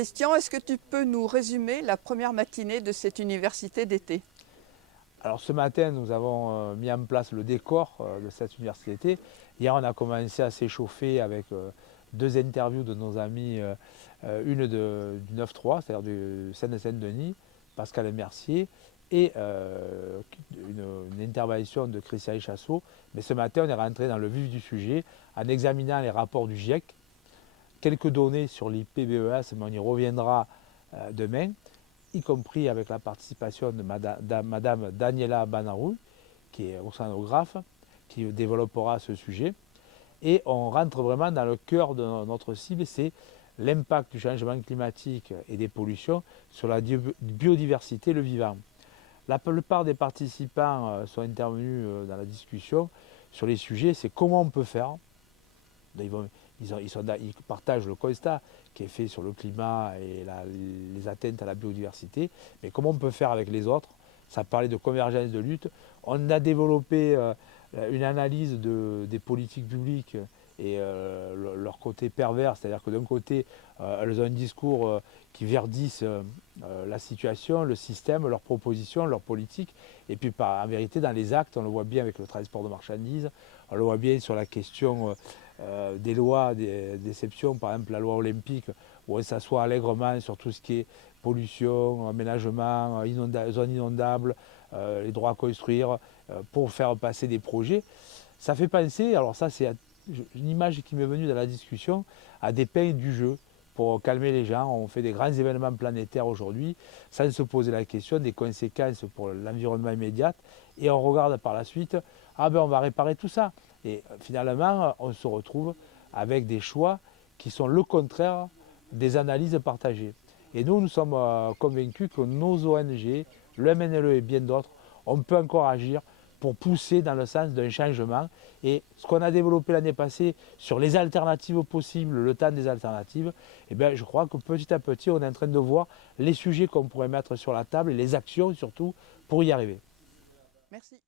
Christian, est-ce que tu peux nous résumer la première matinée de cette université d'été? Alors ce matin, nous avons mis en place le décor de cette université. Hier, on a commencé à s'échauffer avec deux interviews de nos amis, une du 9-3, c'est-à-dire du Seine-Saint-Denis, Pascal Mercier, et une intervention de Christian Chassot. Mais ce matin, on est rentré dans le vif du sujet en examinant les rapports du GIEC, quelques données sur l'IPBES, mais on y reviendra demain, y compris avec la participation de Madame Daniela Banarou, qui est océanographe, qui développera ce sujet. Et on rentre vraiment dans le cœur de notre cible, c'est l'impact du changement climatique et des pollutions sur la biodiversité, le vivant. La plupart des participants sont intervenus dans la discussion sur les sujets, c'est comment on peut faire. Ils partagent le constat qui est fait sur le climat et les atteintes à la biodiversité, mais comment on peut faire avec les autres. Ça parlait de convergence de lutte. On a développé une analyse des politiques publiques et leur côté pervers, c'est-à-dire que d'un côté, elles ont un discours qui verdissent la situation, le système, leurs propositions, leurs politiques, et puis en vérité, dans les actes, on le voit bien avec le transport de marchandises, on le voit bien sur la question des lois, des exceptions, par exemple la loi olympique, où on s'assoit allègrement sur tout ce qui est pollution, aménagement, zones inondables, les droits à construire, pour faire passer des projets. Ça fait penser, alors ça c'est une image qui m'est venue dans la discussion, à des peines du jeu, pour calmer les gens. On fait des grands événements planétaires aujourd'hui, sans se poser la question des conséquences pour l'environnement immédiat, et on regarde par la suite, ah ben on va réparer tout ça. Et finalement, on se retrouve avec des choix qui sont le contraire des analyses partagées. Et nous sommes convaincus que nos ONG, le MNLE et bien d'autres, on peut encore agir pour pousser dans le sens d'un changement. Et ce qu'on a développé l'année passée sur les alternatives possibles, le temps des alternatives, eh bien, je crois que petit à petit, on est en train de voir les sujets qu'on pourrait mettre sur la table et les actions surtout pour y arriver. Merci.